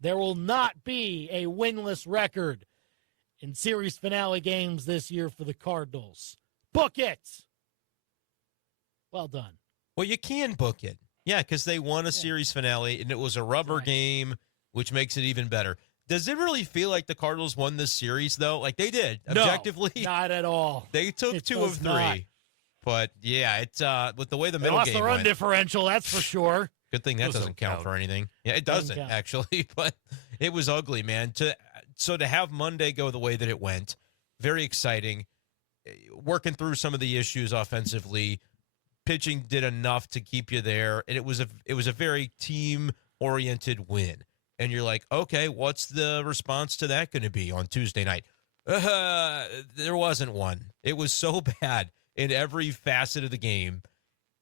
There will not be a winless record in series finale games this year for the Cardinals. Book it. Well done. Well, you can book it. Yeah, because they won a series finale, and it was a rubber game, which makes it even better. Does it really feel like the Cardinals won this series, though? Like they did, objectively? No, not at all. They took 2 of 3. Not. But, yeah, it's with the way the middle game went. They lost the run differential, that's for sure. Good thing that doesn't count for anything. Yeah, it doesn't actually, but it was ugly, man. So to have Monday go the way that it went, very exciting. Working through some of the issues offensively, pitching did enough to keep you there, and it was a very team-oriented win. And you're like, okay, what's the response to that going to be on Tuesday night? There wasn't one. It was so bad in every facet of the game,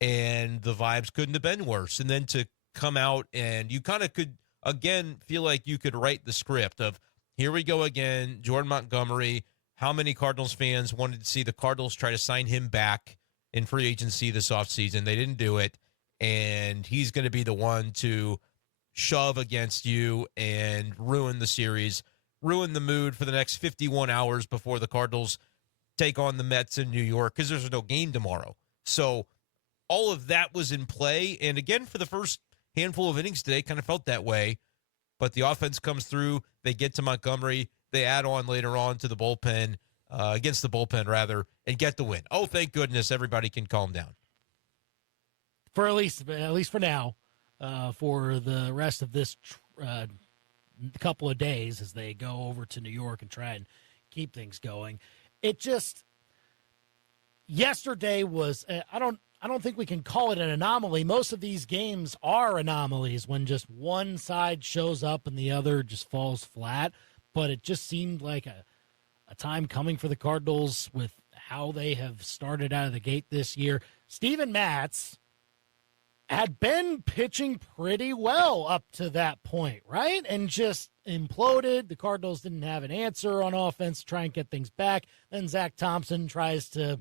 and the vibes couldn't have been worse. And then to come out and you kind of could, again, feel like you could write the script of, here we go again, Jordan Montgomery. How many Cardinals fans wanted to see the Cardinals try to sign him back in free agency this offseason? They didn't do it, and he's going to be the one to shove against you and ruin the series, ruin the mood for the next 51 hours before the Cardinals take on the Mets in New York, because there's no game tomorrow. So all of that was in play. And again, for the first handful of innings today, kind of felt that way. But the offense comes through. They get to Montgomery. They add on later on to the bullpen, against the bullpen, rather, and get the win. Oh, thank goodness everybody can calm down. For at least for now, for the rest of this couple of days as they go over to New York and try and keep things going. It just, yesterday was, I don't think we can call it an anomaly. Most of these games are anomalies when just one side shows up and the other just falls flat. But it just seemed like a time coming for the Cardinals with how they have started out of the gate this year. Steven Matz had been pitching pretty well up to that point, right? And just imploded. The Cardinals didn't have an answer on offense to try and get things back. Then Zach Thompson tries to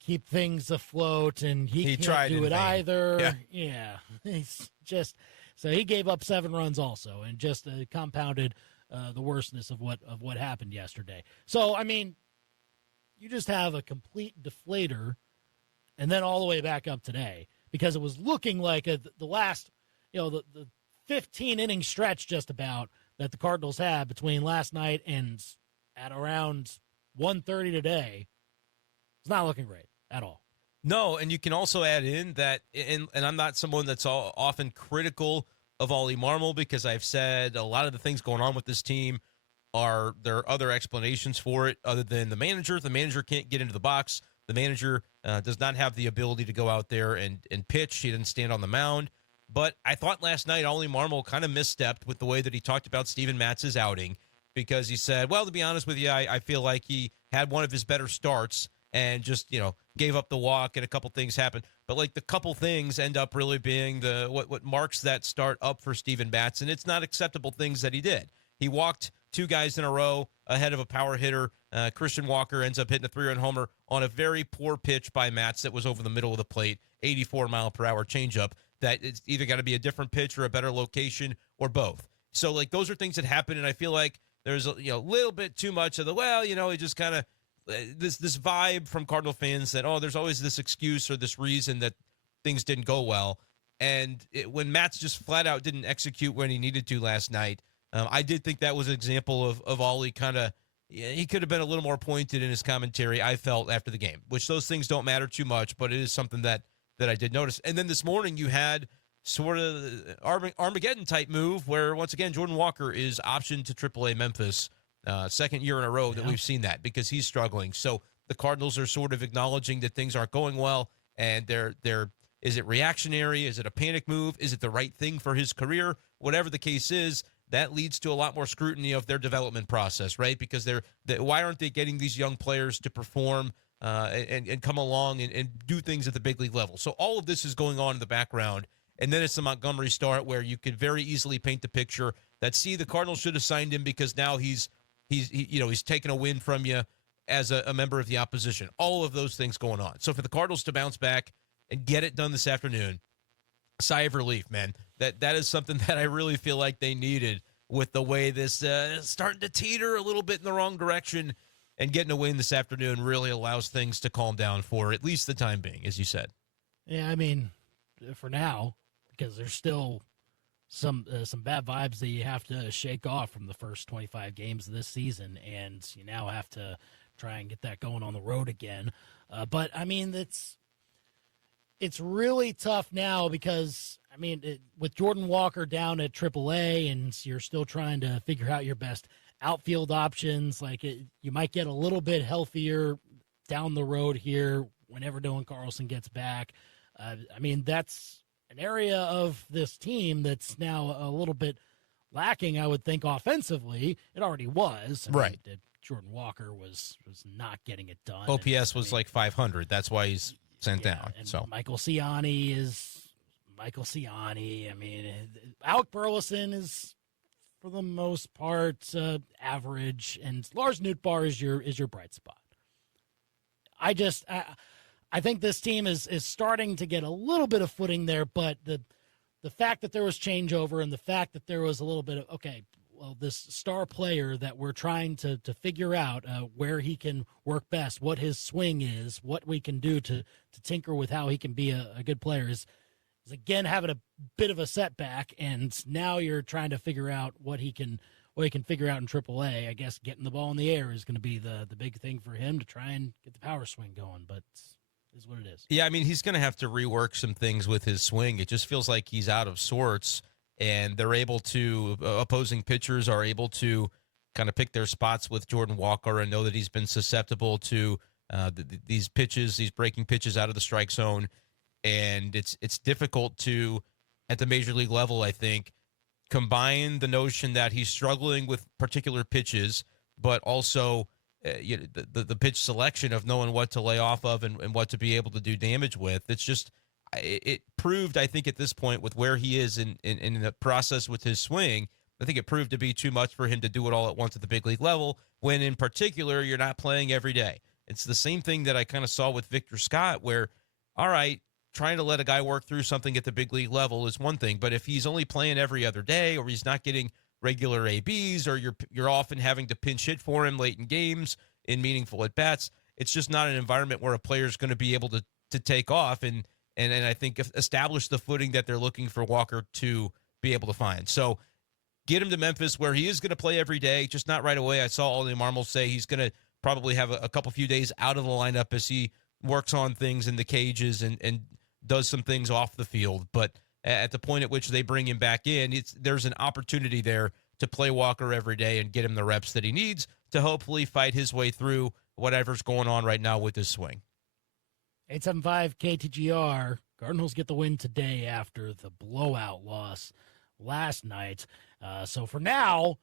keep things afloat, and he can't do it either. Yeah. He's just, so he gave up 7 runs also, and just compounded the worstness of what happened yesterday. So, I mean, you just have a complete deflator, and then all the way back up today, because it was looking like the last, the 15-inning stretch just about that the Cardinals had between last night and at around 1:30 today. It's not looking great at all. No, and you can also add in that, and I'm not someone that's often critical of Ollie Marmol, because I've said a lot of the things going on with this team there are other explanations for it other than the manager. The manager can't get into the box. The manager does not have the ability to go out there and pitch. He didn't stand on the mound. But I thought last night Ollie Marmol kind of misstepped with the way that he talked about Steven Matz's outing, because he said, well, to be honest with you, I feel like he had one of his better starts and just, gave up the walk and a couple things happened. But like the couple things end up really being what marks that start up for Steven Matz, and it's not acceptable things that he did. He walked 2 guys in a row ahead of a power hitter. Christian Walker ends up hitting a 3-run homer on a very poor pitch by Matz that was over the middle of the plate, 84-mile-per-hour changeup. That it's either got to be a different pitch or a better location or both. So, like, those are things that happen, and I feel like there's a little bit too much of he just kind of this vibe from Cardinal fans that, there's always this excuse or this reason that things didn't go well. And when Matz just flat out didn't execute when he needed to last night, I did think that was an example of Ollie kind of, he could have been a little more pointed in his commentary, I felt, after the game, which those things don't matter too much, but it is something that I did notice. And then this morning you had sort of Armageddon-type move where, once again, Jordan Walker is optioned to AAA Memphis, second year in a row that we've seen that, because he's struggling. So the Cardinals are sort of acknowledging that things aren't going well, and is it reactionary? Is it a panic move? Is it the right thing for his career? Whatever the case is, that leads to a lot more scrutiny of their development process, right? Because why aren't they getting these young players to perform and come along and do things at the big league level? So all of this is going on in the background. And then it's the Montgomery start where you could very easily paint the picture that, the Cardinals should have signed him because now he's taken a win from you as a member of the opposition. All of those things going on. So for the Cardinals to bounce back and get it done this afternoon, sigh of relief, man. That is something that I really feel like they needed with the way this is starting to teeter a little bit in the wrong direction, and getting a win this afternoon really allows things to calm down for at least the time being, as you said. Yeah, I mean, for now, because there's still some bad vibes that you have to shake off from the first 25 games of this season, and you now have to try and get that going on the road again. But I mean, it's really tough now because I mean, with Jordan Walker down at AAA, and you're still trying to figure out your best outfield options. Like you might get a little bit healthier down the road here whenever Dylan Carlson gets back. I mean, that's an area of this team that's now a little bit lacking, I would think, offensively. It already was. Right. I mean, Jordan Walker was not getting it done. OPS was like 500. That's why he's sent down. And so Michael Ciani is Michael Ciani. I mean, Alec Burleson is, for the most part, average, and Lars Nootbaar is your bright spot. I think this team is starting to get a little bit of footing there, but the fact that there was changeover and the fact that there was a little bit of, this star player that we're trying to figure out where he can work best, what his swing is, what we can do to tinker with how he can be a good player is again having a bit of a setback, and now you're trying to figure out what he can figure out in AAA. I guess getting the ball in the air is going to be the big thing for him to try and get the power swing going, but is what it is. Yeah, I mean, he's going to have to rework some things with his swing. It just feels like he's out of sorts, and they're able to, opposing pitchers are able to kind of pick their spots with Jordan Walker and know that he's been susceptible to these pitches, these breaking pitches out of the strike zone. And it's difficult to, at the major league level, I think, combine the notion that he's struggling with particular pitches, but also the pitch selection of knowing what to lay off of and what to be able to do damage with. It's just, it proved, I think, at this point with where he is in the process with his swing, I think it proved to be too much for him to do it all at once at the big league level, when in particular you're not playing every day. It's the same thing that I kind of saw with Victor Scott, where, all right, trying to let a guy work through something at the big league level is one thing, but if he's only playing every other day, or he's not getting regular ABs, or you're often having to pinch hit for him late in games in meaningful at bats, it's just not an environment where a player is going to be able to take off and I think establish the footing that they're looking for Walker to be able to find. So get him to Memphis, where he is going to play every day, just not right away. I saw Oli Marmol say he's going to probably have a couple few days out of the lineup as he works on things in the cages and does some things off the field. But at the point at which they bring him back in, there's an opportunity there to play Walker every day and get him the reps that he needs to hopefully fight his way through whatever's going on right now with his swing. 875 KTGR. Cardinals get the win today after the blowout loss last night. So for now,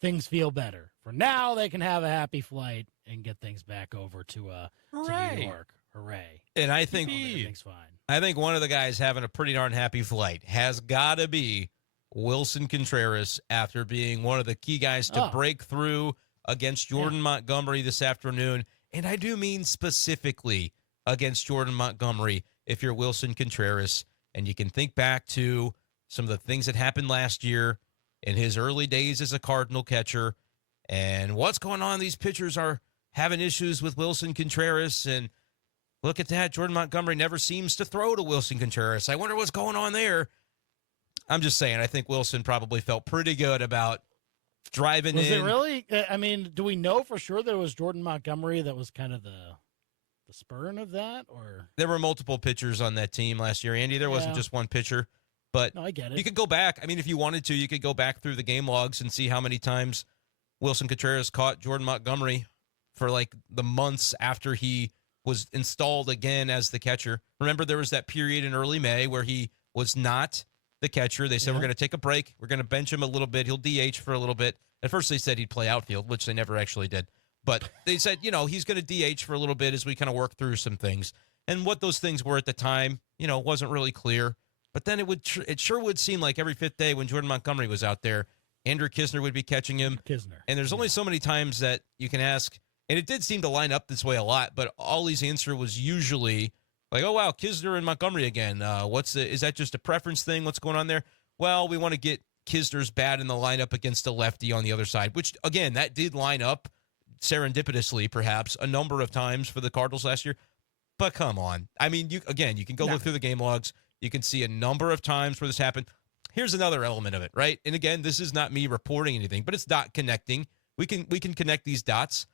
things feel better. For now, they can have a happy flight and get things back over to New York. Hooray. And I think everything's fine. I think one of the guys having a pretty darn happy flight has got to be Wilson Contreras, after being one of the key guys to break through against Jordan Montgomery this afternoon. And I do mean specifically against Jordan Montgomery, if you're Wilson Contreras, and you can think back to some of the things that happened last year in his early days as a Cardinal catcher, and what's going on. These pitchers are having issues with Wilson Contreras, and look at that. Jordan Montgomery never seems to throw to Wilson Contreras. I wonder what's going on there. I'm just saying, I think Wilson probably felt pretty good about driving in. Was it really? I mean, do we know for sure that it was Jordan Montgomery that was kind of the spurn of that? Or there were multiple pitchers on that team last year, Andy. There wasn't just one pitcher. But no, I get it. You could go back. I mean, if you wanted to, you could go back through the game logs and see how many times Wilson Contreras caught Jordan Montgomery for like the months after he was installed again as the catcher. Remember, there was that period in early May where he was not the catcher. They said, we're going to take a break. We're going to bench him a little bit. He'll DH for a little bit. At first, they said he'd play outfield, which they never actually did. But they said, he's going to DH for a little bit as we kind of work through some things. And what those things were at the time, wasn't really clear. But then it sure would seem like every fifth day when Jordan Montgomery was out there, Andrew Kisner would be catching him. And there's only so many times that you can ask, and it did seem to line up this way a lot, but Ollie's answer was usually like, oh, wow, Kisner and Montgomery again. Is that just a preference thing? What's going on there? Well, we want to get Kisner's bad in the lineup against a lefty on the other side, which, again, that did line up serendipitously, perhaps, a number of times for the Cardinals last year. But come on. I mean, you can go look through the game logs. You can see a number of times where this happened. Here's another element of it, right? And again, this is not me reporting anything, but it's dot connecting. We can connect these dots.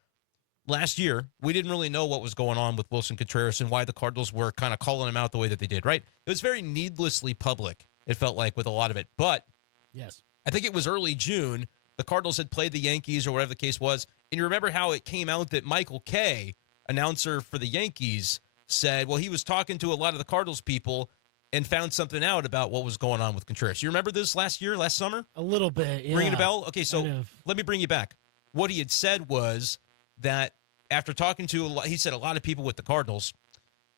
Last year, we didn't really know what was going on with Wilson Contreras and why the Cardinals were kind of calling him out the way that they did, right? It was very needlessly public, it felt like, with a lot of it. But yes, I think it was early June. The Cardinals had played the Yankees or whatever the case was. And you remember how it came out that Michael Kay, announcer for the Yankees, said, well, he was talking to a lot of the Cardinals people and found something out about what was going on with Contreras. You remember this last summer? A little bit, yeah. Ringing a bell? Okay, so let me bring you back. What he had said was that after talking to, he said a lot of people with the Cardinals,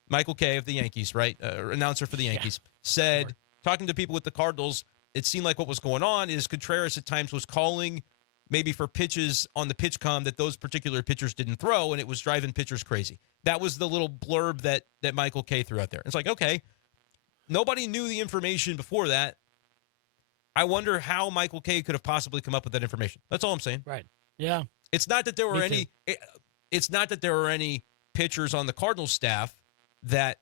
Michael Kay of the Yankees, right, announcer for the Yankees, said, talking to people with the Cardinals, it seemed like what was going on is Contreras at times was calling maybe for pitches on the pitch com that those particular pitchers didn't throw, and it was driving pitchers crazy. That was the little blurb that Michael Kay threw out there. It's like, okay, nobody knew the information before that. I wonder how Michael Kay could have possibly come up with that information. That's all I'm saying. Right. Yeah. It's not that there were it's not that there were any pitchers on the Cardinals staff that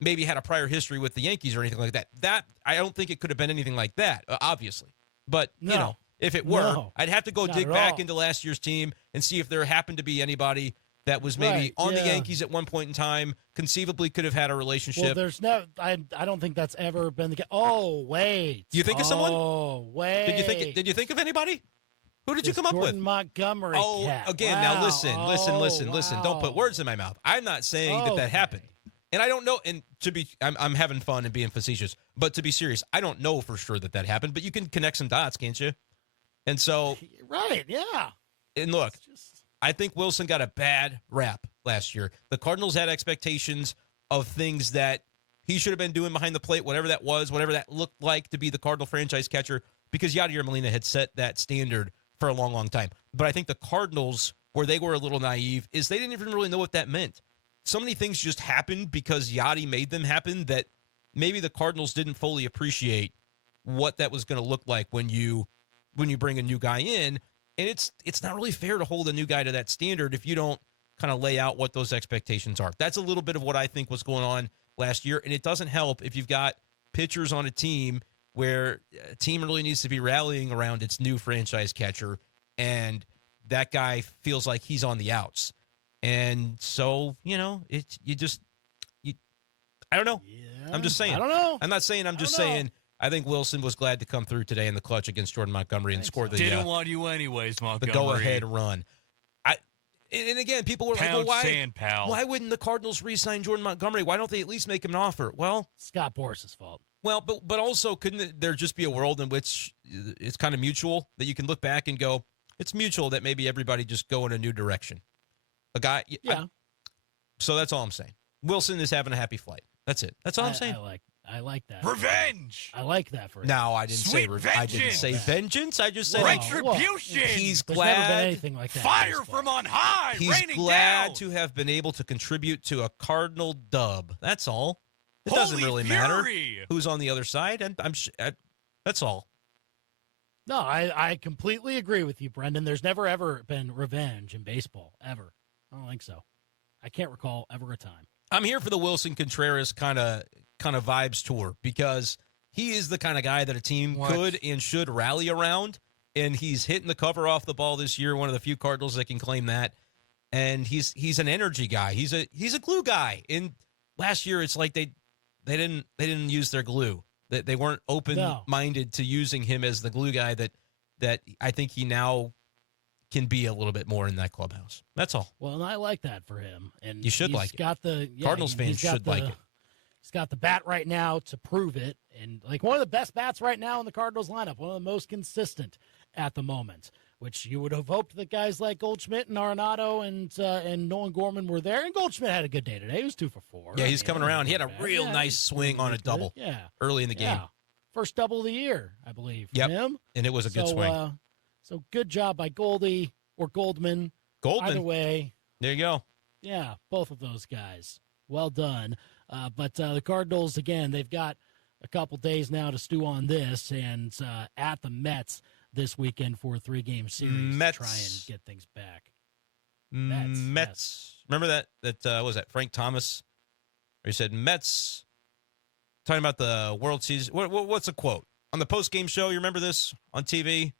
maybe had a prior history with the Yankees or anything like that. That I don't think it could have been anything like that, obviously. But, if it were, I'd have to go dig back into last year's team and see if there happened to be anybody that was maybe on the Yankees at one point in time, conceivably could have had a relationship. Well, there's no, I don't think that's ever been the case. Oh, wait. You think of someone? Oh, wait. Did you think of anybody? Who did you come up Jordan with? Montgomery. Oh, cat. again, Wow. now listen. Don't put words in my mouth. I'm not saying that happened. And I don't know, and I'm having fun and being facetious, but to be serious, I don't know for sure that happened, but you can connect some dots, can't you? And so. Right, yeah. And look, I think Wilson got a bad rap last year. The Cardinals had expectations of things that he should have been doing behind the plate, whatever that was, whatever that looked like to be the Cardinal franchise catcher, because Yadier Molina had set that standard for a long, long time. But I think the Cardinals, where they were a little naive, is they didn't even really know what that meant. So many things just happened because Yadi made them happen that maybe the Cardinals didn't fully appreciate what that was going to look like when you bring a new guy in. And it's not really fair to hold a new guy to that standard if you don't kind of lay out what those expectations are. That's a little bit of what I think was going on last year. And it doesn't help if you've got pitchers on a team where a team really needs to be rallying around its new franchise catcher, and that guy feels like he's on the outs. And so, I don't know. Yeah, I'm just saying. I don't know. I'm not saying, I'm just saying. I think Wilson was glad to come through today in the clutch against Jordan Montgomery and score the didn't want you anyways, Montgomery. The go-ahead run. And again, people were like, well, why wouldn't the Cardinals re-sign Jordan Montgomery? Why don't they at least make him an offer? Well, Scott Boras' fault. Well, but also, couldn't there just be a world in which it's kind of mutual, that you can look back and go, it's mutual that maybe everybody just go in a new direction? A guy, yeah. So that's all I'm saying. Wilson is having a happy flight. That's it. That's all I'm saying. I like that. Revenge. I like that for him. No, I didn't say vengeance. I didn't say vengeance. I just said retribution. He's There's glad. Never been anything like that. Fire from on high. He's raining glad down. to have been able to contribute to a Cardinal dub. That's all. It Holy doesn't really matter fury. who's on the other side. And that's all. No, I completely agree with you, Brendan. There's never, ever been revenge in baseball, ever. I don't think so. I can't recall ever a time. I'm here for the Wilson Contreras kind of vibes tour, because he is the kind of guy that a team could and should rally around, and he's hitting the cover off the ball this year, one of the few Cardinals that can claim that. And he's an energy guy. He's a glue guy. And last year it's like they didn't use their glue. They weren't open-minded to using him as the glue guy that I think he now can be a little bit more in that clubhouse. That's all. Well, and I like that for him. And you should like it. Cardinals fans should like it. He's got the bat right now to prove it, and like one of the best bats right now in the Cardinals lineup, one of the most consistent at the moment, which you would have hoped that guys like Goldschmidt and Arenado and Nolan Gorman were there. And Goldschmidt had a good day today. He was 2 for 4. Yeah, he's coming around. He had a real nice swing on a double early in the game. First double of the year, I believe, for him. And it was a good swing. So good job by Goldie or Goldman. Either way. There you go. Yeah, both of those guys. Well done. But the Cardinals, again, they've got a couple days now to stew on this, and at the Mets this weekend for a 3-game series Mets. to try and get things back. Mets. Remember that what was that Frank Thomas? Where he said Mets, talking about the World Series. What's a quote on the post-game show? You remember this on TV?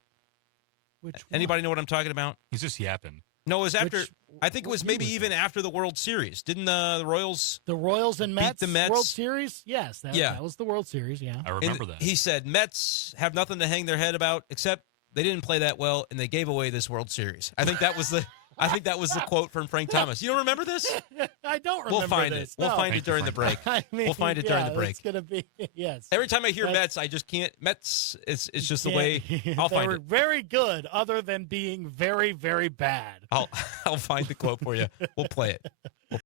Which Anybody know what I'm talking about? He's just yapping. No, it was after. I think it was what maybe year was even that? after the World Series. Didn't the Royals? The Royals and Mets, the Mets? World Series? Yes, Yeah. that was the World Series, yeah. I remember that. He said Mets have nothing to hang their head about except they didn't play that well and they gave away this World Series. I think that was the. I think that was the quote from Frank Thomas. You don't remember this? I don't remember We'll find this. it. We'll No. find it during the break. I mean, We'll find it during the break. It's going to be, yes. Every time I hear That's- Mets, I just can't. Mets, it's just the Yeah, way. I'll they find were it. very good, other than being very, very bad. I'll find the quote for you. We'll play it.